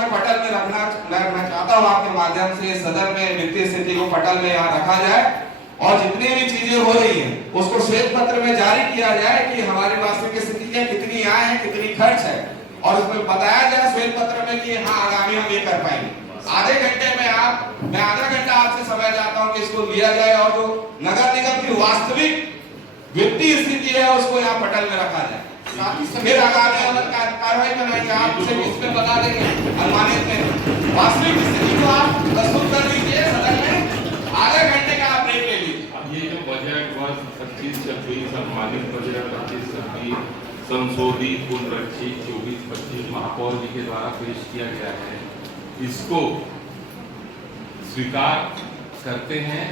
के पटल में रखना मैं चाहता हूँ आपके माध्यम से सदन में वित्तीय स्थिति को पटल में यहाँ रखा जाए और जितनी भी चीजें हो रही हैं उसको श्वेत पत्र में जारी किया जाए कि हमारी वास्तविक स्थिति कितनी आय है, कितनी खर्च है, और उसमें बताया जाए श्वेत पत्र में कि हाँ आगामी हम ये कर पाएंगे। आधे घंटे में मैं आधा घंटा आपसे समय चाहता हूँ कि इसको लिया जाए और जो नगर निगम की वास्तविक वित्तीय स्थिति है उसको यहाँ पटल में रखा जाए। फिर आगामी कार्रवाई बनाएंगे। आप इसमें बता देंगे अनुमानित में वास्तविक स्थिति को आप प्रस्तुत कर दीजिए सदन में। आधे घंटे का आप ब्रेक ले लीजिए। ये जो बजट वर्ष 25-26 अनुमानित बजट 25-26 संशोधित पुनरीक्षित 24-25 महापौर जी के द्वारा पेश किया गया है, इसको स्वीकार करते हैं।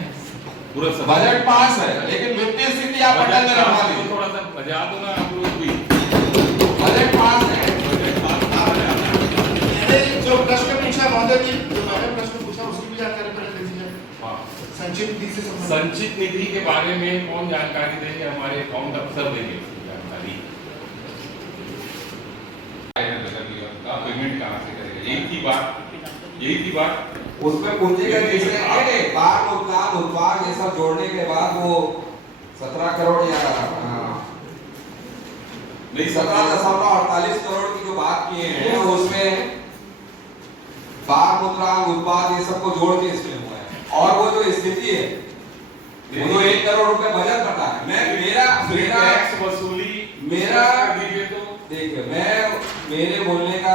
पूरा बजट पास है लेकिन वित्तीय स्थिति आप पटल में रखवा दीजिए। थोड़ा सा बजा दो ना आप लोग भी। बजट पास है। बजट पास मैंने जो प्रश्न पूछा महोदय जी, जो मैंने प्रश्न पूछा उसकी भी जानकारी पहले दे दीजिए। हाँ, संचित निधि से संबंधित संचित निधि के बारे में कौन जानकारी देंगे? हमारे अकाउंट अफसर देंगे जानकारी। पेमेंट कहाँ से करेंगे? यही थी बात। उसमें पूंजी का बार उत्पाद ये सब जोड़ने के बाद वो 17 करोड़ या नहीं 17.48 करोड़ की जो बात किए हैं उसमें बार मुद्रा उत्पाद ये सबको जोड़ के इसमें हुआ है। और वो जो स्थिति है वो 1 करोड़ रुपए बजट बता है। मैं मेरा टैक्स वसूली मेरा तो देखिए मेरे बोलने का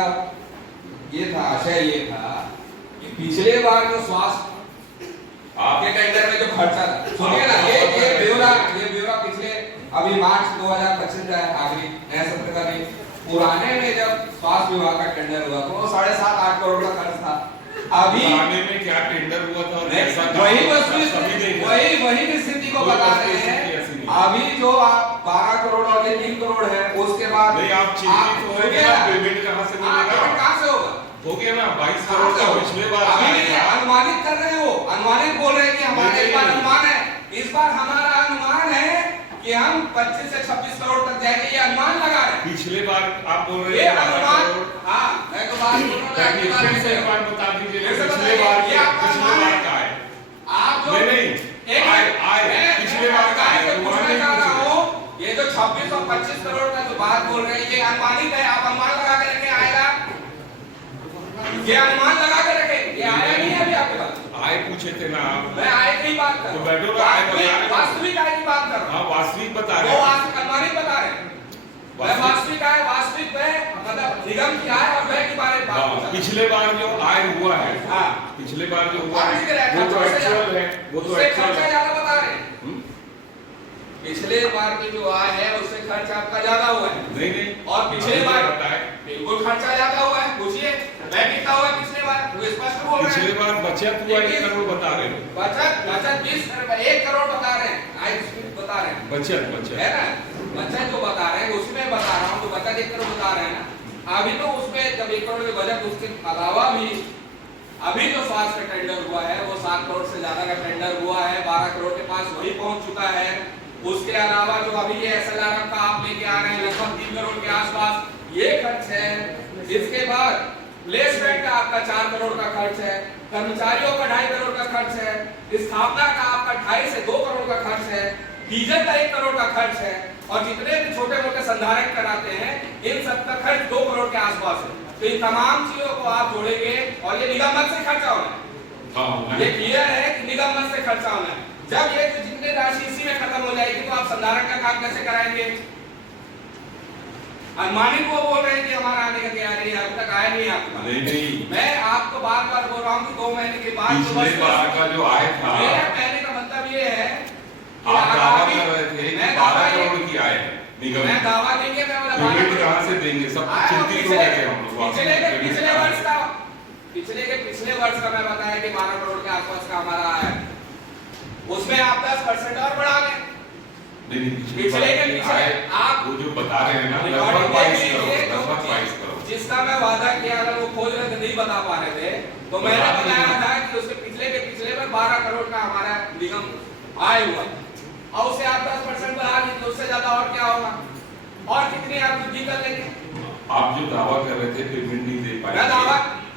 ये था, आशय ये था कि पिछले बार जो स्वास्थ्य आपके टेंडर में जो खर्चा था, सुनिए ना, ये ब्यौरा पिछले अभी मार्च 2025 का आखिरी नया सत्र का नहीं, पुराने में जब स्वास्थ्य विभाग का टेंडर हुआ तो 7.5-8 करोड़ का खर्च था। अभी पुराने में क्या टेंडर हुआ था? वही स्थिति को बता रहे हैं। अभी जो आप 12 करोड़ और ये 3 करोड़ है उसके बाद नहीं आप चिंतित हो गए, पेमेंट कहां से मिलेगा? कहां से होगा? हो गया ना 22 करोड़ का पिछले बार। अनुमानित कर रहे हो, अनुमानित बोल रहे हैं कि हमारे इस बार अनुमान है। इस बार हमारा अनुमान है कि हम 25 से 26 करोड़ तक जाएंगे, ये अनुमान लगा रहे हैं। पिछले बार आप बोल रहे हैं ये अनुमान। हां मैं तो बात बोल रहा हूं, फिर से एक बार बता दीजिए पिछले बार ये आपका अनुमान है। का है। आप जो नहीं आए पिछले बार का है। ये जो 26 और 25 करोड़ का जो बात बोल रहे हैं ये अनुमानित है। आप अनुमान लगा के रखे आएगा, ये अनुमान लगा के रखे, ये आया नहीं है अभी आपके पास। आए पूछे थे ना आप। मैं आए की बात कर तो बैठो ना, वास्तविक आय की बात कर रहा हूं। हां वास्तविक बता रहे हैं, वो हैं। वास्तविक अनुमानित बता रहे हैं। मैं वास्तविक आय, वास्तविक व्यय मतलब निगम की आय और व्यय के बारे में बात कर रहा हूं। पिछले बार जो आय हुआ है, हां पिछले बार जो हुआ है वो तो एक्चुअल है, वो तो एक्चुअल है। ज्यादा बता रहे हैं। पिछले बार की जो आय है उससे खर्च आपका ज्यादा हुआ है। नहीं और पिछले बार बताए बिल्कुल खर्चा ज्यादा हुआ है। पूछिए मैं कितना हुआ पिछले बार, वो स्पष्ट बोल रहे हैं। पिछले बार बचत हुआ 1 करोड़ बता रहे हैं। बचत 1 करोड़ बता रहे हैं, आय बता रहे हैं। बचत है ना, बचत जो बता रहे हैं उसमें बता रहा हूँ, तो बचत 1 करोड़ बता रहे हैं ना। अभी तो उसमें जब 1 करोड़ के बजट उसके अलावा भी अभी जो स्वास्थ्य का टेंडर हुआ है वो 7 करोड़ से ज्यादा का टेंडर हुआ है, 12 करोड़ के पास वही पहुंच चुका है। उसके अलावा जो अभी ये SLRM का आप लेके आ रहे हैं लगभग 3 करोड़ के आसपास ये खर्च है। इसके बाद प्लेसमेंट का आपका 4 करोड़ का खर्च है, कर्मचारियों का 2.5 करोड़ का खर्च है, स्थापना का आपका 2.5 से 2 करोड़ का खर्च है, डीजल का 1 करोड़ का खर्च है, और जितने भी छोटे मोटे संधारक कराते हैं इन सब का खर्च 2 करोड़ के आसपास है। तो इन तमाम चीजों को आप जोड़ेंगे और ये निगम मद से खर्चा होना है। ये क्लियर है कि निगम मद से खर्चा होना है। जब ये जितने राशि इसी में खत्म हो जाएगी तो आप संधारण का काम कैसे कराएंगे? अनुमानित वो बोल रहे हैं कि हमारा आने का तैयारी है, अभी तक आया नहीं आपका। नहीं मैं आपको बार बार बोल रहा हूँ कि 2 महीने के बाद पिछले बार का जो आय था, मेरा कहने का मतलब ये है आप दावा कर रहे थे कि 12 करोड़ की आय है निगम। मैं दावा देंगे, मैं बोला पेमेंट कहां से देंगे? सब चिंतित हो गए थे हम लोग। पिछले वर्ष का मैं बताया कि 12 करोड़ के आसपास का हमारा है, उसमें आप 10% और बढ़ा लें। नहीं पिछले के पीछे आप वो जो बता रहे हैं ना लगभग 22 करोड़ जिसका मैं वादा किया, अगर वो खोज रहे थे नहीं बता पा रहे थे तो मैंने बताया था कि उसके पिछले के पिछले में 12 करोड़ का हमारा निगम आय हुआ और उसे आप 10% बढ़ा लीजिए तो उससे ज्यादा और क्या होगा? और कितनी आप वृद्धि कर लेंगे? आप जो दावा कर रहे थे पेमेंट नहीं दे पाए, मैं दावा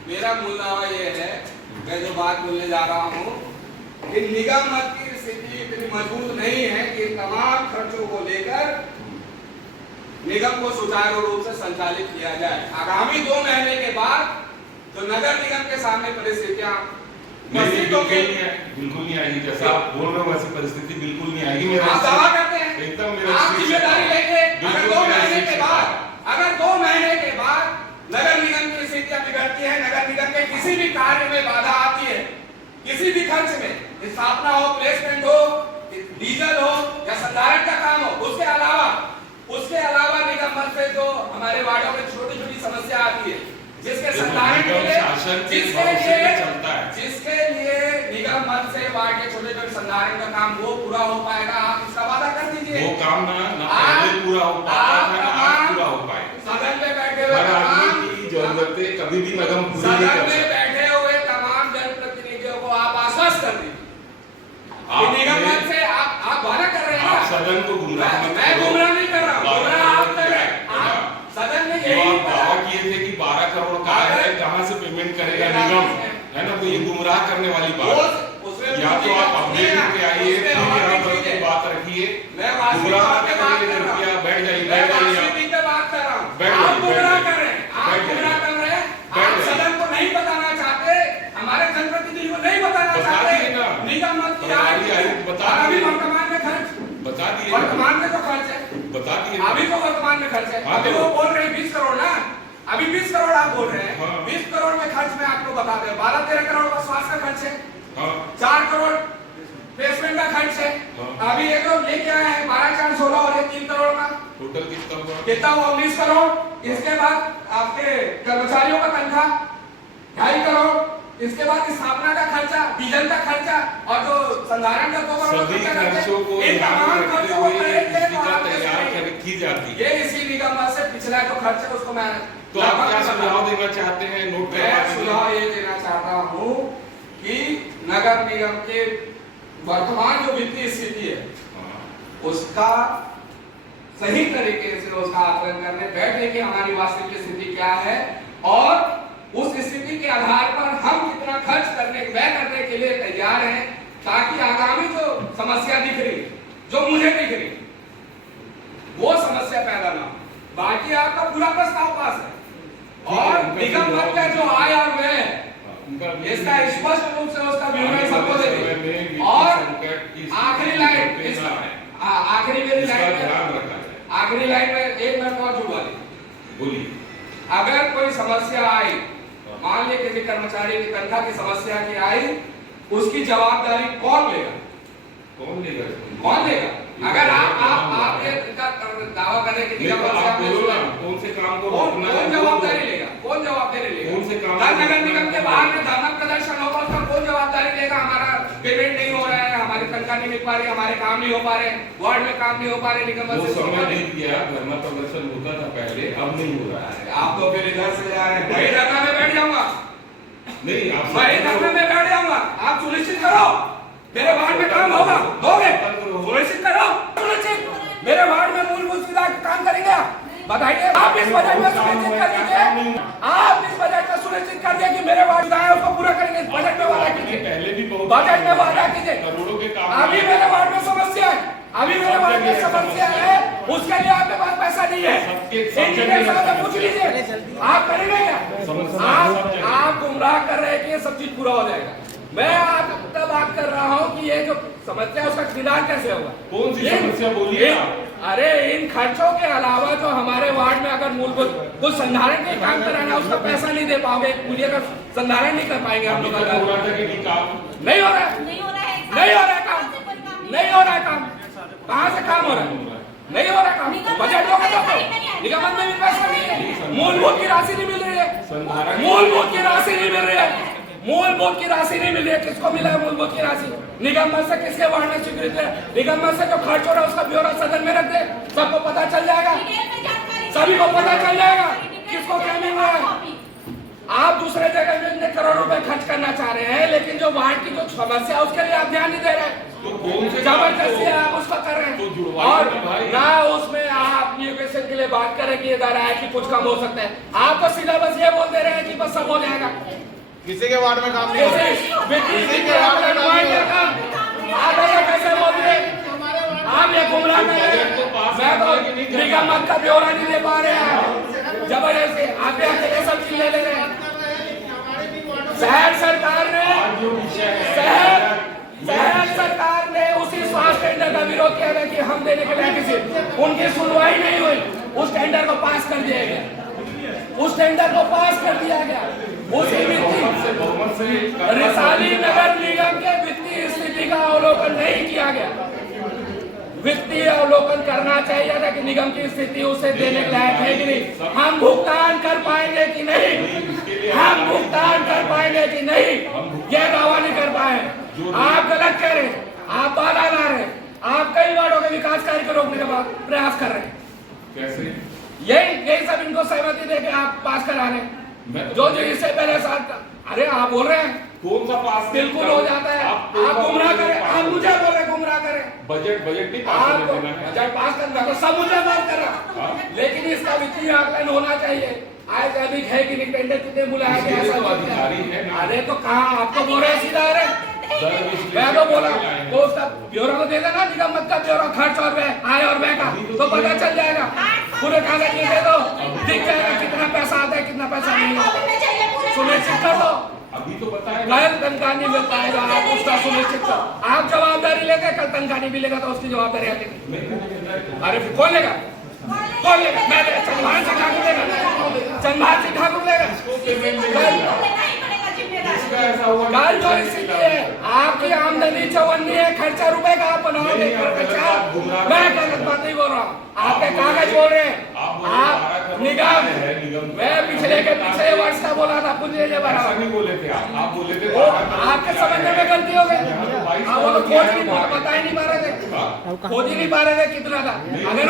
मेरा मूल दावा ये है, मैं जो बात बोलने जा रहा हूँ कि निगम मत की स्थिति इतनी मजबूत नहीं है कि तमाम खर्चों को लेकर निगम को सुचारू रूप से संचालित किया जाए। आगामी 2 महीने के बाद जो नगर निगम के सामने परिस्थितियां बिल्कुल नहीं आएगी, जैसा आप बोल रहे हो वैसी परिस्थिति बिल्कुल नहीं आएगी। मेरा आप दावा करते हैं, एकदम मेरा आप जिम्मेदारी लेंगे। अगर 2 महीने के बाद नगर निगम की स्थितियां बिगड़ती है, नगर निगम के किसी भी कार्य में बाधा आती है, किसी भी खर्च में, स्थापना हो, प्लेसमेंट हो, डीजल हो या संधारण का काम हो, उसके अलावा निगम मत से जो हमारे वार्डों में छोटी छोटी समस्या आती है, जिसके संधारण के लिए जिसके लिए निगम मत से वार्ड के छोटे छोटे संधारण का काम वो पूरा हो पाएगा, आप इसका वादा कर दीजिए। वो काम ना पहले पूरा हो पाता था, ना आज पूरा हो पाएगा। सदन में बैठे हुए हर आदमी की जरूरतें कभी भी निगम पूरी नहीं कर सदन में सकता। बैठे हुए तमाम जनप्रतिनिधियों को आप आश्वस्त कर दीजिए। निगम मत से आप वादा कर रहे हैं। आप सदन को गुमराह मत मैं करो। गुमराह नहीं कर रहा हूं, गुमराह आप कर रहे हैं। आप सदन में जो यही आप दावा किए थे कि 12 करोड़ का है, कहां से पेमेंट करेगा निगम, है ना? तो ये गुमराह करने वाली बात। या तो आप अपडेट लेके आइए, फिर यहाँ पर की बात रखिए। गुमराह करने के लिए रुपया बैठ जाइए, बैठ जाइए, पे बात कर रहा हूं। बैठ आप जाइए, गुमराह बैठ कर रहे हैं, आप जाइए। गुमराह कर रहे हैं। बैठ आप जाइए। सदन को नहीं बताना चाहते, हमारे जनप्रतिनिधि को नहीं बताना बता चाहते। दिए ना। निगम मत की प्रभारी आयुक्त बता अभी दिए। वर्तमान में खर्च, बता दिए, वर्तमान में तो खर्च है, बता दिए। अभी तो वर्तमान में खर्च है। हाँ, अभी तो- वो बोल रहे हैं 20 करोड़ ना, अभी 20 करोड़ आप बोल रहे हैं। हाँ। 20 करोड़ में खर्च में आपको बता दें, 12-13 करोड़ का स्वास्थ्य का खर्च है, हाँ 4 करोड़ प्लेसमेंट का खर्च है। हाँ। अभी ये जो लेके आए हैं 12-4-16 और ये 3 करोड़ का टोटल कितना हुआ? कितना हुआ? 19 करोड़। इसके बाद आपके कर्मचारियों का तनख्वाह 2.5 करोड़, इसके बाद स्थापना का खर्चा, डीजल का खर्चा और जो संधारण का 2 करोड़ सभी खर्चा खर्चों को इन तमाम खर्चों को करेंगे तो पुस्तिका आपके तैयार सामने- की जाती है। ये इसी निगम से पिछला जो खर्च है उसको मैं तो आप क्या सुझाव देना चाहते हैं? नोट मैं करवा सुझाव ये देना चाहता हूँ कि नगर निगम के वर्तमान जो वित्तीय स्थिति है उसका सही तरीके से उसका आकलन करने बैठे कि हमारी वास्तविक स्थिति क्या है और उस स्थिति के आधार पर हम कितना खर्च करने के लिए तैयार हैं, ताकि आगामी जो समस्या दिख रही, जो मुझे दिख रही, वो समस्या पैदा ना हो। बाकी आपका पूरा प्रस्ताव पास है और निगम मत का जो आय और व्यय है इसका स्पष्ट रूप से उसका विवरण सबको दे दें। और आखिरी लाइन आखिरी मेरी लाइन आखिरी लाइन में एक मिनट और जुड़वा दी। बोलिए। अगर कोई समस्या आई, मान लीजिए किसी कर्मचारी की तनख्वाह की समस्या की आई, उसकी जवाबदारी कौन लेगा? कौन लेगा? कौन लेगा? अगर आप ये दावा करें कि निगम आप बोलो ना, कौन से काम को रोकना है? कौन जवाबदारी लेगा? कौन जवाबदारी लेगा? कौन से काम? नगर निगम के बाहर में धरना प्रदर्शन होगा, उसका कौन जवाबदारी लेगा? हमारा पेमेंट नहीं हो रहा है, हमारी तनख्वाह नहीं मिल पा रही, हमारे काम नहीं हो पा रहे, वार्ड में काम नहीं हो पा रहे, निगम वो से समय नहीं किया, धरना प्रदर्शन होता था पहले, अब नहीं हो रहा है। आप तो फिर इधर से जा रहे हैं। वही धरना में बैठ जाऊंगा, नहीं आप वही धरना में बैठ जाऊंगा। आप सुनिश्चित करो मेरे वार्ड में काम होगा, होगे सुनिश्चित करो, सुनिश्चित मेरे वार्ड में मूलभूत सुविधा काम करेंगे। बताइए आप इस बजट में सुनिश्चित कर दीजिए, आप इस बजट में सुनिश्चित कर दिए कि मेरे वार्ड सुविधाएं उसको पूरा करेंगे। बजट में वादा कीजिए, पहले भी बहुत बजट में वादा कीजिए। करोड़ों के काम अभी मेरे वार्ड में समस्या है, अभी मेरे वार्ड में समस्या है, उसके लिए आपके पास पैसा नहीं है। इंजीनियर साहब से पूछ लीजिए, आप करेंगे क्या? आप गुमराह कर रहे हैं कि ये सब चीज पूरा हो जाएगा। मैं आप तब बात कर रहा हूँ कि ये जो समस्या है उसका निदान कैसे होगा? कौन सी समस्या बोलिए? अरे इन खर्चों के अलावा जो हमारे वार्ड में अगर मूलभूत कुछ संधारण के काम कराना, उसका पैसा नहीं दे पाओगे, पूरी का संधारण नहीं कर पाएंगे हम लोग। हो रहा था कि काम नहीं हो रहा है, नहीं हो रहा है काम, नहीं हो रहा है काम। कहाँ से काम हो रहा है? नहीं हो रहा काम। बजट होगा तो निगम में भी पैसा नहीं है, मूलभूत की राशि नहीं मिल रही है, मूलभूत की राशि नहीं मिल रही है, मूलभूत की राशि नहीं मिल रही है। किसको मिला है मूलभूत की राशि? निगम से किसके वार्ड में स्वीकृत है? निगम से जो खर्च हो रहा है उसका ब्यौरा सदन में रख दे, सबको पता चल जाएगा, सभी को पता चल जाएगा किसको क्या मिल रहा है। आप दूसरे जगह में इतने करोड़ रुपए खर्च करना चाह रहे हैं, लेकिन जो वार्ड की जो समस्या है उसके लिए आप ध्यान नहीं दे रहे हैं। तो कौन से जबरदस्ती आप उसको कर रहे तो हैं। जुड़वाइए और ना भाई। ना उसमें आप एजुकेशन के लिए बात करें कि इधर आए कि कुछ कम हो सकता है। आप तो सीधा बस ये बोल दे रहे हैं कि बस सब हो जाएगा। किसी के वार्ड में काम नहीं हो रहा है। आप ऐसा कैसे बोल रहे हैं? आप ये गुमराह कर रहे हैं। मैं तो निगम मत का ब्यौरा नहीं दे पा रहे हैं जबरदस्ती। आप अकेले सब चीज ले रहे हैं। शहर सरकार ने उसी स्वास्थ्य टेंडर का विरोध किया था कि हम देने के लिए किसी उनकी सुनवाई नहीं हुई। उस टेंडर को पास कर दिया गया। उस टेंडर को पास कर दिया गया। उसी रिसाली नगर निगम के वित्तीय स्थिति का अवलोकन नहीं किया गया। वित्तीय अवलोकन करना चाहिए था कि निगम की स्थिति उसे देने के लायक है कि नहीं, हम भुगतान कर पाएंगे कि नहीं, हम भुगतान कर पाएंगे कि नहीं, यह दावा नहीं कर पाए। आप गलत कह रहे हैं, आप बाधा ला रहे हैं, आप कई वार्डों के विकास कार्य को रोकने का प्रयास कर रहे हैं। कैसे? यही सब इनको सहमति देके आप पास करा रहे हैं। जो इससे पहले साथ अरे आप बोल रहे हैं कौन सा पास बिल्कुल हो जाता है। आप गुमराह करें, आप मुझे बोल रहे गुमराह करें। बजट नहीं पास आप करना है। बजट पास करना तो सब मुझे बात कर रहा, लेकिन इसका वित्तीय आकलन होना चाहिए। आय से अधिक है कि नहीं, टेंडर कितने बुलाया गया, ऐसा तो अधिकारी है ना। अरे तो कहा आपको बोल रहे सीधा आ रहे, मैं तो बोला तो उसका ब्यौरा तो दे देना, निगम मत का ब्यौरा, खर्च और व्यय, आय और व्यय का तो पता चल जाएगा। पूरे कागज में दे दो, दिख जाएगा कितना पैसा आता है कितना पैसा नहीं आता। सुनिश्चित कर दो। अभी तो बताया कल तनख्वाह नहीं मिल पाएगा, आप उसका सुनिश्चित करो। आप जवाबदारी लेते, कल तनख्वाह नहीं मिलेगा तो उसकी जवाबदारी आप लेंगे। अरे फिर कौन लेगा? कौन लेगा? मैं चंद्रभान सिंह ठाकुर लेगा, चंद्रभान सिंह ठाकुर लेगा। कल जो स्थिति है, आपकी आमदनी 54 है, खर्चा रुपए का आप बनाओगे खर्चा। मैं गलत बात नहीं बोल रहा हूँ, आपके कागज बोल रहे हैं। आप निगम, मैं पिछले वर्ष का बोला था, कुछ नहीं बोले थे आप बोले थे आपके समझने में गलती हो गई। आप वो तो खोज नहीं बता ही नहीं पा रहे थे, खोज ही नहीं पा रहे थे कितना था। अगर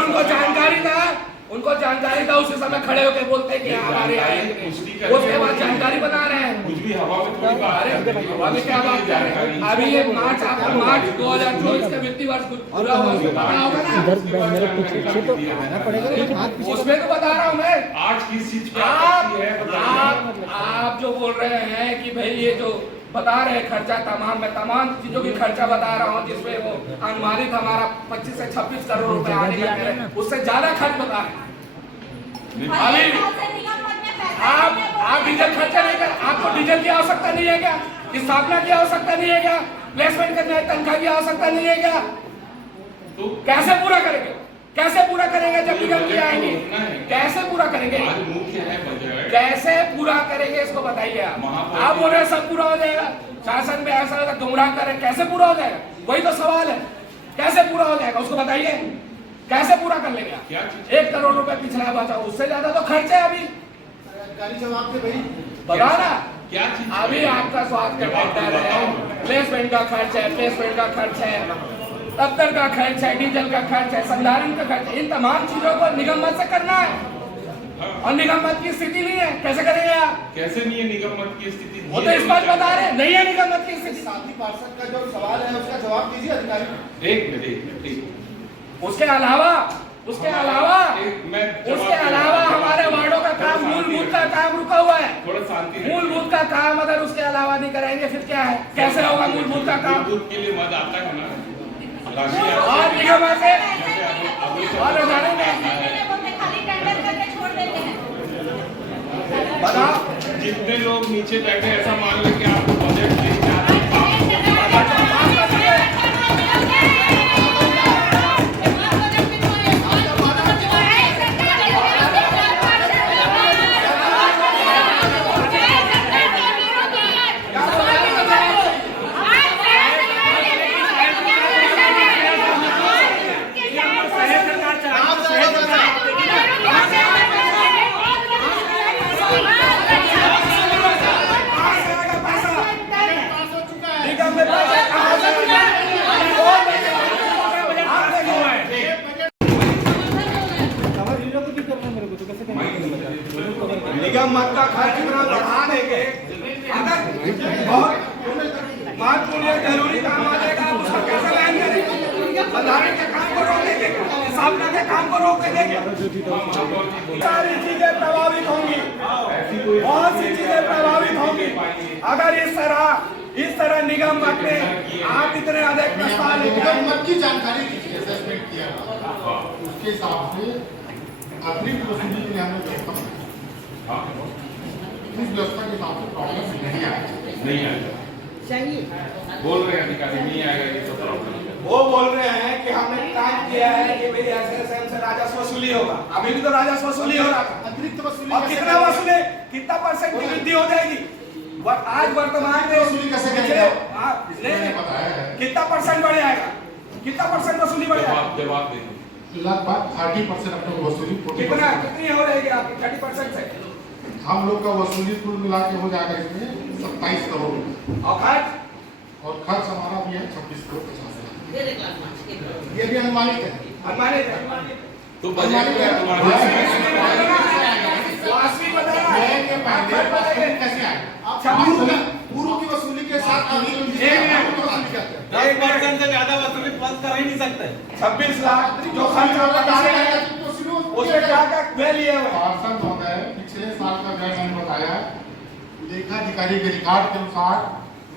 उनको जानकारी था उसी समय खड़े होकर बोलते कि हमारे आए, उसके बाद जानकारी बता रहे हैं। कुछ भी हवा में थोड़ी बात है। हवा में क्या बात कर रहे हैं? अभी ये मार्च 2024 का वित्तीय वर्ष पूरा हुआ, उसमें पता होगा ना। मेरे पीछे तो आना पड़ेगा, लेकिन हाथ पीछे उसमें तो बता रहा हूँ मैं। आज किस चीज पे आप जो बोल रहे हैं कि भाई ये जो बता रहे हैं खर्चा, मैं तमाम चीजों की खर्चा बता रहा हूँ जिसमें वो अनुमानित हमारा 25 से 26 करोड़ रुपए आने का है, उससे ज्यादा खर्च बता रहे हैं। आप डीजल खर्चा नहीं कर, आपको डीजल की आवश्यकता नहीं है क्या? स्थापना की आवश्यकता नहीं है क्या? प्लेसमेंट करने तनख्वाह की आवश्यकता नहीं है क्या? तो कैसे पूरा करेंगे? कैसे पूरा करेंगे जब निगम की आएंगी? कैसे पूरा करेंगे? कैसे पूरा करेंगे इसको बताइए आप बोल रहे हैं सब पूरा हो जाएगा, शासन में ऐसा गुमराह करें, कैसे पूरा हो जाएगा? वही तो सवाल है, कैसे पूरा हो जाएगा उसको बताइए। कैसे पूरा कर लेंगे आप? 1 करोड़ रुपए पिछला बचा, उससे ज्यादा तो खर्च है। अभी जवाब दे भाई, बता ना क्या चीज? अभी आपका स्वास्थ्य का टेंडर है, प्लेसमेंट का खर्च है, प्लेसमेंट का खर्च है, दफ्तर का खर्च है, डीजल का खर्च है, संधारण का खर्च है। इन तमाम चीजों को निगम मत से करना है और निगम मत की स्थिति नहीं है, कैसे करेंगे आप? कैसे नहीं है निगम मत की स्थिति? वो तो इस बात बता रहे नहीं है निगम मत की स्थिति। साथी पार्षद का जो सवाल है उसका जवाब दीजिए अधिकारी। एक मिनट उसके अलावा हमारे वार्डों का काम, मूलभूत का काम रुका हुआ है। थोड़ा शांति। मूलभूत का काम अगर उसके अलावा नहीं करेंगे फिर क्या है? कैसे होगा मूलभूत का काम? मूलभूत के लिए मद आता है ना, और निगम से और बताओ जितने लोग नीचे बैठे ऐसा मान लो कि आपको बजट नहीं चाहते। स्थापना के काम को रोक देंगे। सारी चीजें प्रभावित होंगी, बहुत सी चीजें प्रभावित होंगी अगर इस तरह निगम मत में आप इतने अधिक प्रस्ताव लेके आए। निगम मत की जानकारी दीजिए, असेसमेंट किया उसके हिसाब से अतिरिक्त वसूली के लिए हमने व्यवस्था बनाई। उस व्यवस्था के हिसाब से प्रॉब्लम नहीं आएगा। बोल रहे हैं अधिकारी नहीं आएगा, ये तो प्रॉब्लम है। वो बोल रहे हैं कि हमने काम किया है कि भाई ऐसे हमसे राजस्व वसूली होगा। अभी भी तो राजस्व वसूली हो रहा था, अतिरिक्त वसूली और कितना वसूले, कितना परसेंट की वृद्धि हो जाएगी आज वर्तमान में वसूली कैसे कितना परसेंट बढ़ जाएगा, कितना परसेंट वसूली बढ़ जाएगा? जवाब दें। लगभग 30% अपने वसूली कितनी हो रहेगी आपकी 30% से? हम लोग का वसूली कुल मिला के हो जाएगा इसमें 27 करोड़, और खर्च हमारा भी है 26 करोड़ 50 लाख। ये भी अनुमानित है। तो बजट में कैसे आएगा? पूर्व की वसूली के साथ 10% से ज्यादा वसूली प्लस कर ही नहीं सकते। 26 लाख जो खर्च आप बता रहे हैं उसमें क्या क्या व्यय लिए हुए? पार्षद महोदय पिछले साल का व्यय मैंने बताया, लेखाधिकारी के रिकॉर्ड के अनुसार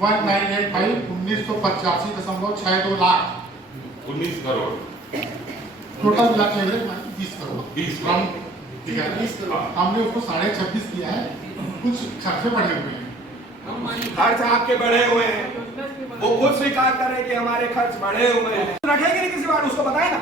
1985 1985.62 लाख 19 करोड़ टोटल मिला के 20 करोड़ 20 करोड़ ठीक है। 20 करोड़ हमने उसको 26.5 किया है, कुछ खर्चे बढ़े हुए हैं। खर्च आपके बढ़े हुए हैं, वो खुद स्वीकार करें कि हमारे खर्च बढ़े हुए हैं। रखेंगे नहीं किसी बार, उसको बताए ना,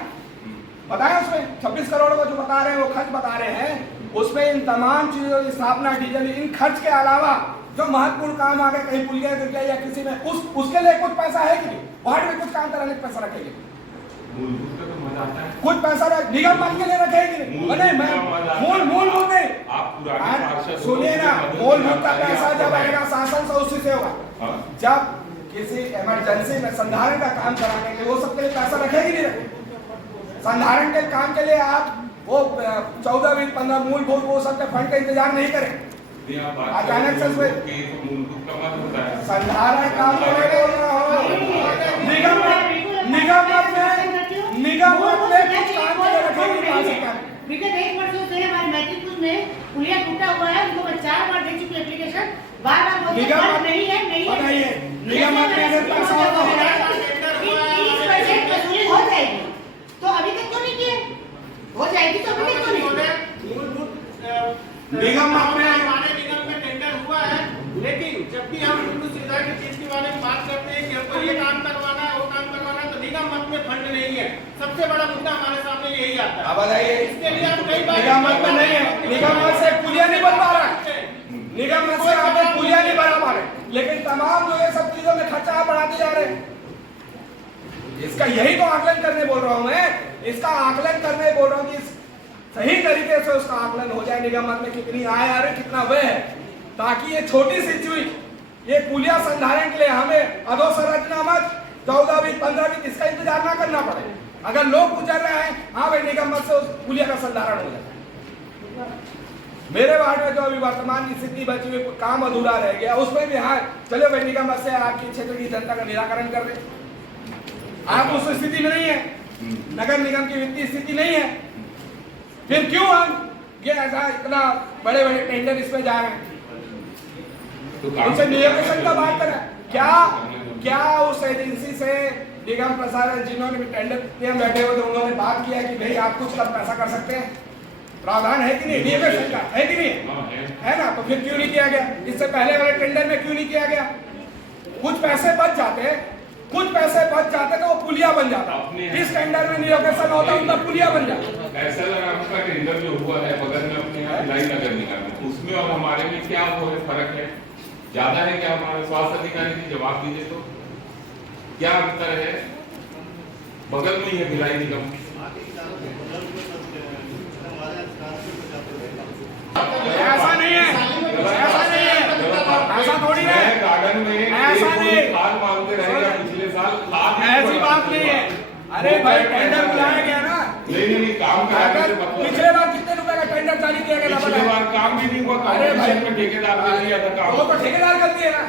बताए उसमें 26 करोड़ को जो बता रहे हैं वो खर्च बता रहे हैं, उसमें इन तमाम चीजों की स्थापना डीजल इन खर्च के अलावा जो महत्वपूर्ण काम आ गए, कहीं पुल गया गिर गया या किसी में उसके लिए कुछ पैसा है कि नहीं? वार्ड में कुछ काम कराने पैसा रखेंगे, कुछ पैसा निगम मत के लिए रखेंगे नहीं? मूलभूत नहीं, सुनिए ना, मूलभूत का पैसा जब आएगा शासन से उसी से होगा। जब किसी इमरजेंसी में संधारण का काम कराने के लिए वो सबके लिए पैसा रखेगी नहीं रखेगी? संधारण के काम के लिए आप वो 14, 20, 15 मूलभूत वो सबके फंड का इंतजार नहीं करें। अचानक से संधारण काम निगम विगत 1 वर्षों से हमारे मैट्रिक में पुलिया टूटा हुआ है, उनको 4 बार दे चुके एप्लीकेशन, बार-बार बोलते हैं नहीं है निगम वसूली हो जाएगी, तो अभी तक क्यों नहीं किए? हो जाएगी तो अभी तक क्यों नहीं? निगम हमारे निगम में टेंडर हुआ है, लेकिन जब भी हम मूलभूत सुविधा की चीज के बारे में बात करते हैं कि हमको ये काम करवाना है, वो काम करवाना है, तो निगम मत में फंड नहीं है। सबसे बड़ा मुद्दा हमारे सामने यही आता है। अब बताइए, इसके लिए हम कई बार निगम मत में नहीं है, निगम मत से पुलिया नहीं बन पा रहा है, निगम मत से आप पुलिया नहीं बना पा रहे, लेकिन तमाम जो ये सब चीजों में खर्चा आप बढ़ाते जा रहे हैं। इसका यही तो आकलन करने बोल रहा हूं मैं, इसका आकलन करने बोल रहा हूं कि सही तरीके से उसका आकलन हो जाए, निगम मत में कितनी आय आ रही कितना व्यय है, ताकि ये छोटी सी चीज ये पुलिया संधारण के लिए हमें अधोसंरचना मत 14, 20, 15 20 इसका इंतजार ना करना पड़े। अगर लोग गुजर रहे हैं, हाँ भाई निगम मत से उस पुलिया का संधारण हो जाए। मेरे वार्ड में जो अभी वर्तमान की स्थिति बची हुई काम अधूरा रह गया, उसमें भी हाँ चलो भाई निगम मत से आपकी क्षेत्र की जनता का निराकरण कर रहे, आप उस स्थिति में नहीं है, नगर निगम की वित्तीय स्थिति नहीं है, फिर क्यों हम ये ऐसा इतना बड़े बड़े टेंडर इसमें जा रहे हैं? उनसे नियोजन का बात करें, क्या उस एजेंसी से निगम प्रशासन जिन्होंने भी टेंडर में बैठे हुए थे उन्होंने बात किया कि भाई आप कुछ कम पैसा कर सकते हैं? प्रावधान है कि नहीं? नियोजन का है कि नहीं है ना? तो फिर क्यों नहीं किया गया? इससे पहले वाले टेंडर में क्यों नहीं किया गया? कुछ पैसे बच जाते, कुछ पैसे बच जाते तो वो पुलिया बन जाता। जिस टेंडर में नियोजन होता उनका पुलिया बन जाता। ऐसा लगा आपका टेंडर जो हुआ है बगल में अपने यहाँ भिलाई नगर निगम, उसमें और हमारे में क्या फर्क है? ज्यादा है क्या? हमारे स्वास्थ्य अधिकारी जी जवाब दीजिए तो क्या अंतर है? बगल में ही है भिलाई निगम। ऐसा नहीं है, ऐसा नहीं है, ऐसा थोड़ी है। गार्डन में ऐसा नहीं, खाद मांगते रहेगा पिछले साल, ऐसी बात नहीं है। अरे भाई टेंडर बुलाया गया ना, नहीं काम कराने से मतलब पिछले बार कितने रुपए का टेंडर जारी किया गया था? पिछले बार काम भी नहीं हुआ, अरे भाई ठेकेदार ने दिया था काम, वो तो ठेकेदार कर दिए ना,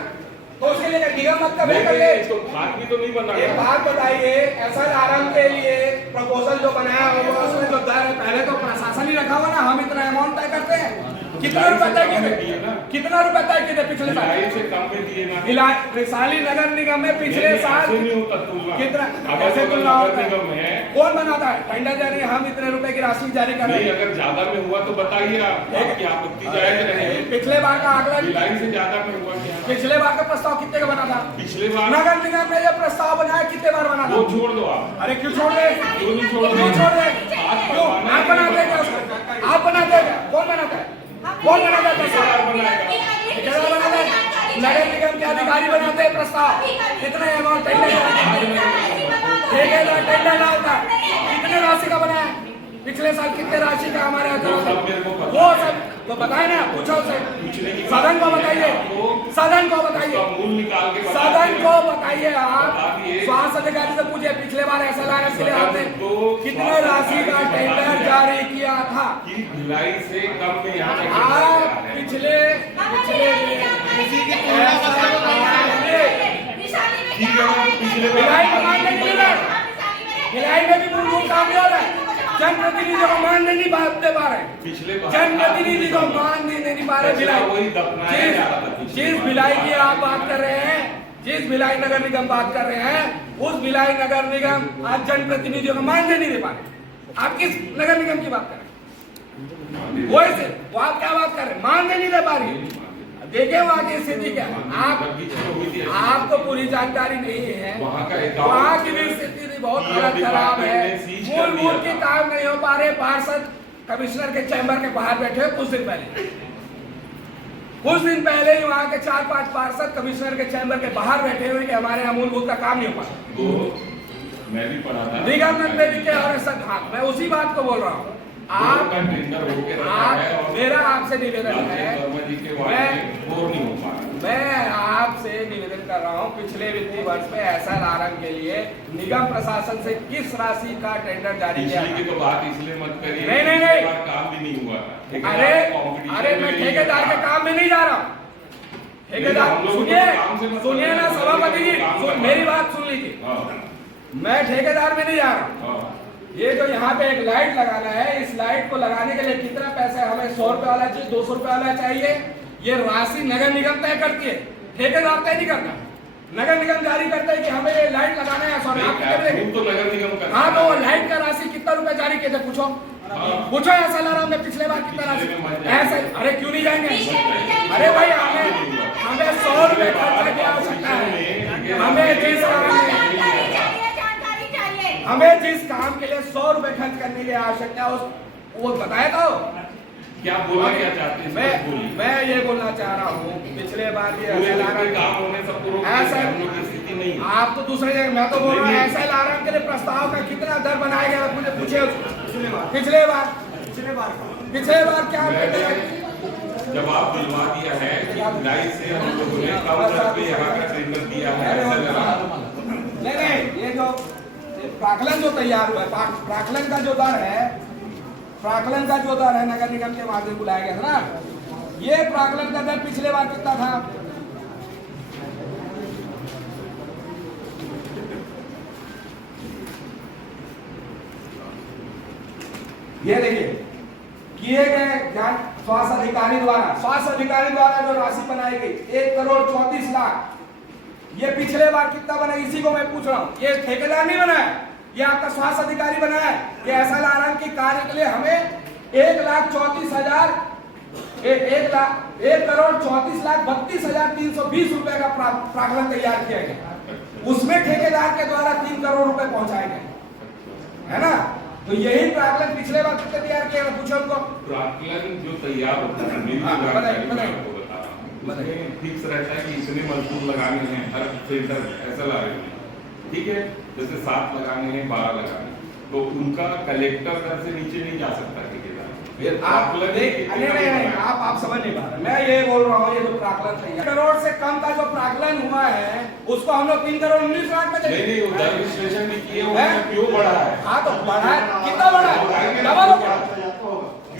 तो उसके लिए निगम मत कर ले। तो खाद भी तो नहीं बना एक बात बताइए, ऐसा आराम के लिए प्रपोजल जो बनाया होगा उसमें जो दर है, पहले तो प्रशासन ही रखा हुआ ना, हम इतना अमाउंट तय करते हैं। कितना रुपए तय किए, कितना रुपए तय किए पिछले साल से कम में दिए ना। वैशाली नगर निगम में पिछले साल कितना ऐसे तुलना होता है? निगम है, कौन बनाता है टेंडर जारी, हम इतने रुपए की राशि जारी कर रहे हैं। अगर ज्यादा में हुआ तो बताइए आप, आपकी आपत्ति जायज रहेगी। पिछले बार का आंकड़ा, भिलाई से ज्यादा में हुआ क्या? पिछले बार का प्रस्ताव कितने का बना था? पिछले बार नगर निगम ने जब प्रस्ताव बनाया कितने बार बना था? वो छोड़ दो आप। अरे क्यों छोड़ रहे? क्यों नहीं छोड़ क्यों छोड़ रहे? क्यों आप बनाते हैं? आप बनाते हैं? कौन बनाता है? कौन बनाता है प्रस्ताव? ठेकेदार बनाता है? नगर निगम के अधिकारी बनाते हैं प्रस्ताव। कितने अमाउंट ठेकेदार टेंडर डालता है, कितने राशि का बनाया? पिछले साल कितने राशि का हमारे यहाँ वो सब तो बताए ना, पूछो से सदन को बताइए, सदन को बताइए, सदन को बताइए। आप स्वास्थ्य अधिकारी से पूछिए पिछले बार SLRS के लिए आपने कितने राशि का टेंडर जारी किया था? भिलाई से कम में आप पिछले भिलाई में भी मूलभूत काम नहीं हो रहा है। जनप्रतिनिधि को मान नहीं दे पा रहे, जनप्रतिनिधि को मान नहीं पा रहे। जिस भिलाई की आप बात कर रहे हैं, जिस भिलाई नगर निगम बात कर रहे हैं, उस भिलाई नगर निगम आज जनप्रतिनिधियों को मान नहीं दे पा रहे। आप किस नगर निगम की बात कर रहे हैं? वो आप क्या बात कर रहे हैं? मान नहीं दे पा रही। देखिए वहाँ की स्थिति क्या है, आपको पूरी जानकारी नहीं है। वहाँ की भी स्थिति बहुत खराब है, मूलभूत के काम नहीं हो पा रहे। पार्षद कमिश्नर के चैम्बर के बाहर बैठे हुए कुछ दिन पहले ही वहाँ के 4-5 पार्षद कमिश्नर के चैम्बर के बाहर बैठे हुए कि हमारे यहाँ मूलभूत का काम नहीं हो पा। मैं भी पढ़ा था निगम में भी क्या और हाँ, मैं उसी बात को बोल रहा हूँ। आप मेरा आपसे निवेदन है, मैं आपसे निवेदन कर रहा हूँ, पिछले वित्तीय वर्ष में SLRM के लिए निगम प्रशासन से किस राशि का टेंडर जारी किया? तो बात इसलिए मत करिए, नहीं काम भी नहीं हुआ। अरे मैं ठेकेदार के काम में नहीं जा रहा हूँ। ठेकेदार सुनिए ना सभापति जी, मेरी बात सुन लीजिए। मैं ठेकेदार में नहीं जा रहा हूँ। ये जो यहाँ पे एक लाइट लगाना है, इस लाइट को लगाने के लिए कितना पैसा है? हमें 100 रुपए वाला चाहिए, 200 रुपए वाला चाहिए। ये राशि नगर निगम तय करती है, ठेकेदार तय नहीं करता। नगर निगम जारी करता है कि हमें ये लाइट लगाना है। तो नगर निगम का हाँ, तो लाइट का राशि कितना रुपए जारी किए थे? पूछो SLRM में पिछले बार कितना राशि? ऐसे अरे क्यों नहीं जाएंगे? अरे भाई हमें 100 रुपए खर्च की आवश्यकता है। हमें जिस काम के लिए 100 रुपए खर्च करने की आवश्यकता है वो बताया तो क्या बोलना क्या चाहते हैं? मैं ये बोलना चाह रहा हूँ, पिछले बार ये काम होने सब ऐसा स्थिति नहीं, आप तो दूसरे जगह, मैं तो बोल रहा हूँ SLRM के लिए प्रस्ताव का कितना दर बनाया गया मुझे पूछे। पिछले बार क्या जवाब दिलवा दिया है कि भिलाई से हम लोगों ने कम दर पे यहाँ का टेंडर दिया है। नहीं, ये जो प्राकलन जो तैयार हुआ है, प्राकलन का जो दर है, नगर निगम के माध्यम से बुलाया गया था ना, ये प्राकलन का दर पिछले बार कितना था? ये देखिए, किए गए स्वास्थ्य अधिकारी द्वारा जो राशि बनाई गई 1,34,00,000, ये पिछले बार कितना बना? इसी को मैं पूछ रहा हूँ। ये ठेकेदार नहीं बनाया, ये आपका स्वास्थ्य अधिकारी बनाया। ये SLRM के कार्य के लिए हमें 1,34,32,320 रुपए का प्राकलन तैयार किया गया। उसमें ठेकेदार के द्वारा 3 करोड़ रुपए पहुंचाए गए, है ना? तो यही प्राकलन पिछले बार कितने तैयार किया? पूछो उनको। प्राकलन जो तैयार होता है फिक्स रहता है कि इतने मजदूर लगाने हैं हर सेंटर SLRM में, ठीक है? जैसे 7 लगाने हैं, 12 लगाने, तो उनका कलेक्टर दर से नीचे नहीं जा सकता ठेकेदार। आप समझ नहीं पा रहे। मैं ये बोल रहा हूँ, ये जो प्राकलन तैयार करोड़ से कम का जो प्राकलन हुआ है उसको हम लोग 3 करोड़ 19 लाख में नहीं उधर विश्लेषण भी किए हुए हैं। क्यों बढ़ा है? हाँ, तो बढ़ा है, कितना बढ़ा है? डबल हो गया।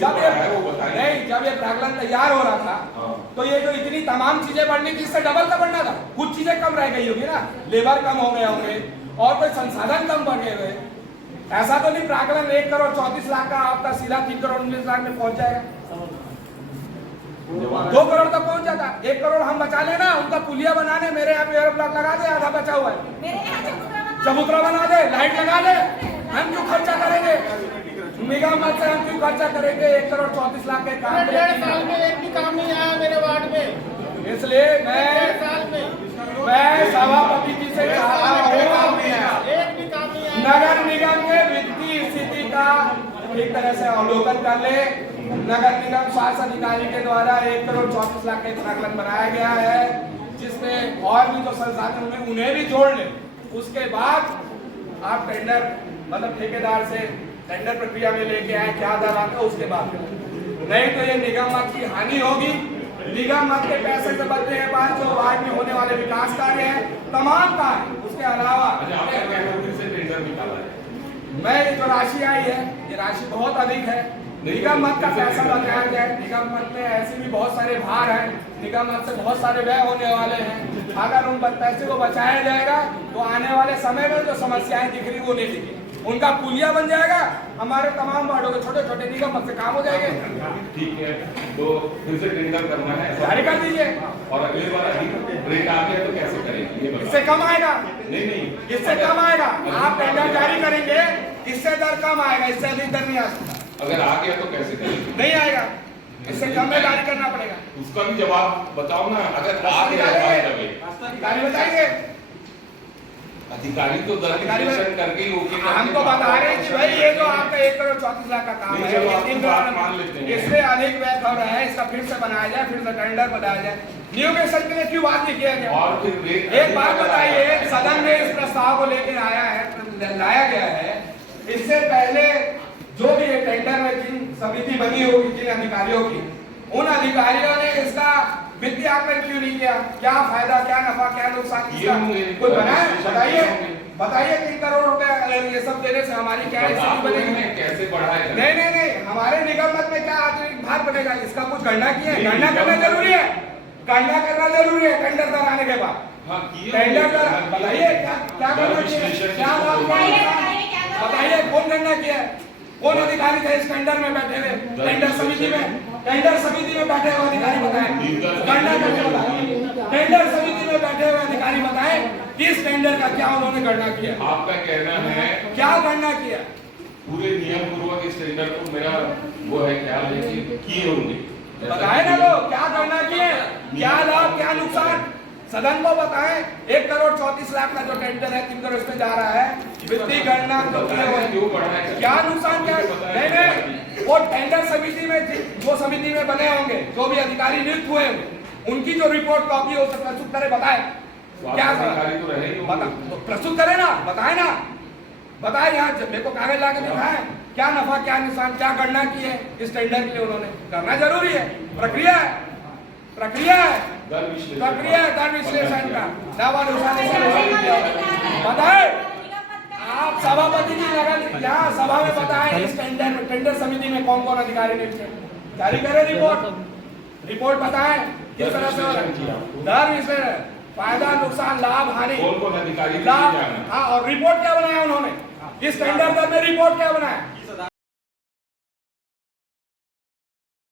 जब ये प्राकलन तैयार हो रहा था तो ये जो इतनी तमाम चीजें बढ़नी थी, इससे डबल का बढ़ना था। कुछ चीजें कम रह गई होगी ना, लेबर कम हो गए होंगे और कोई संसाधन कम बढ़ गए हुए। ऐसा तो नहीं प्राकलन 1 करोड़ 34 लाख का आपका सीधा 3 करोड़ 19 लाख में पहुंच जाएगा, 2 करोड़ तक पहुंच जाता। 1 करोड़ हम बचा लेना, उनका पुलिया बनाने, मेरे यहाँ पे एयर ब्लॉक लगा दे, आधा बचा हुआ है, चबूतरा बना दे, लाइट लगा दे, हम क्यों खर्चा करेंगे? निगम मत से हम क्यों खर्चा करेंगे 1 करोड़ 34 लाख के काम? 1.5 साल में एक भी काम नहीं आया मेरे वार्ड में, इसलिए मैं सभापति जी से चाहता हूँ एक भी काम नहीं आया। नगर निगम के वित्तीय स्थिति का एक तरह से अवलोकन कर ले। नगर निगम शासन अधिकारी के द्वारा 1 करोड़ 34 लाख का प्राकलन बनाया गया है, जिसमें और भी जो संसाधन होंगे उन्हें भी जोड़ ले। उसके बाद आप टेंडर मतलब ठेकेदार से टेंडर प्रक्रिया में लेके आए, क्या दर आता उसके बाद, नहीं तो ये निगम मत की हानि होगी। निगम मत के पैसे से बचने के बाद जो वार्ड में होने वाले विकास कार्य हैं, तमाम कार्य, उसके अलावा मैं ये जो राशि आई है, ये राशि बहुत अधिक है। निगम मत का पैसा बचाया जाए। निगम मत में ऐसे भी बहुत सारे भार हैं, निगम मत से बहुत सारे व्यय होने वाले हैं। अगर उन पैसे को बचाया जाएगा तो आने वाले समय में जो समस्याएं दिख रही वो नहीं दिखेगी, उनका पुलिया बन जाएगा, हमारे तमाम वार्डों के छोटे छोटे निगम मत से काम हो जाएंगे। ठीक है, तो फिर से टेंडर करना है, जारी कर दीजिए। और अगली बार अधिक रेट आ गया तो कैसे करेंगे ये बताओ। इससे कम आएगा, नहीं इससे कम आएगा। आप टेंडर जारी करेंगे, इससे दर कम आएगा, इससे अधिक दर नहीं आ सकता। अगर आ गया तो कैसे करेंगे? नहीं आएगा, इससे कम में जारी करना पड़ेगा। उसका भी जवाब बताओ ना। अगर आ गया अधिकारी बताएंगे, अधिकारी तो दर विश्लेषण करके ही ओके हम तो बता रहे हैं कि भाई ये जो आपका 1 करोड़ 34 लाख का काम है, इससे अधिक व्यय हो रहा है, इसका फिर से बनाया जाए, फिर से टेंडर बनाया जाए। नियोगेशन के लिए क्यों बात नहीं किया गया? और फिर एक बात बताइए, सदन में इस प्रस्ताव को लेकर आया है, लाया गया है, इससे पहले जो भी ये टेंडर में जिन समिति बनी होगी, जिन अधिकारियों की, उन अधिकारियों ने इसका वित्तीय आकलन क्यों नहीं किया? क्या फायदा, क्या नफा, क्या नुकसान, कोई बनाया? बताइए, बताइए 3 करोड़ रुपए ये सब देने से हमारी क्या स्थिति बनेगी? कैसे बढ़ाए? नहीं, हमारे निगम मत में क्या अतिरिक्त भार बनेगा? इसका कुछ गणना किया है? गणना करना जरूरी है, गणना करना जरूरी है टेंडर कराने के बाद। टेंडर कर बताइए क्या करना चाहिए, क्या बताइए, कौन गणना किया है? कौन अधिकारी थे इस टेंडर में बैठे हुए? टेंडर समिति में बैठे हुए अधिकारी बताएं, गणना करके बताएं। टेंडर समिति में बैठे हुए अधिकारी बताएं कि इस टेंडर का क्या उन्होंने गणना किया। आपका कहना है क्या गणना किया? पूरे नियम पूर्वक इस टेंडर को मेरा वो है ख्याल है कि किए होंगे। बताए ना लोग, क्या गणना किए, क्या लाभ, क्या नुकसान, सदन को बताएं। 1 करोड़ 34 लाख का जो टेंडर है 3 करोड़ इसमें जा रहा है, वित्तीय गणना तो क्यों बढ़ा है, क्या नुकसान, क्या नहीं, वो टेंडर समिति में जो समिति में बने होंगे, जो भी अधिकारी नियुक्त हुए होंगे, उनकी जो रिपोर्ट कॉपी हो सकता प्रस्तुत करे, बताए क्या अधिकारी तो रहे, प्रस्तुत करे ना, बताए ना, बताए। यहाँ मेरे को कागज लाके दिखाए, क्या नफा, क्या नुकसान, क्या गणना की है इस टेंडर के लिए, उन्होंने करना जरूरी है। प्रक्रिया है, दर विश्लेषण का बताए। आप सभापति जी नगर यहाँ सभा में बताएं, इस टेंडर समिति में कौन कौन अधिकारी नियुक्त है, जारी करें रिपोर्ट बताएं किस तरह से दर विश्लेषण, फायदा नुकसान, लाभ हानि, कौन कौन अधिकारी लाभ, हाँ, और रिपोर्ट क्या बनाया उन्होंने, इस टेंडर दर में रिपोर्ट क्या बनाया,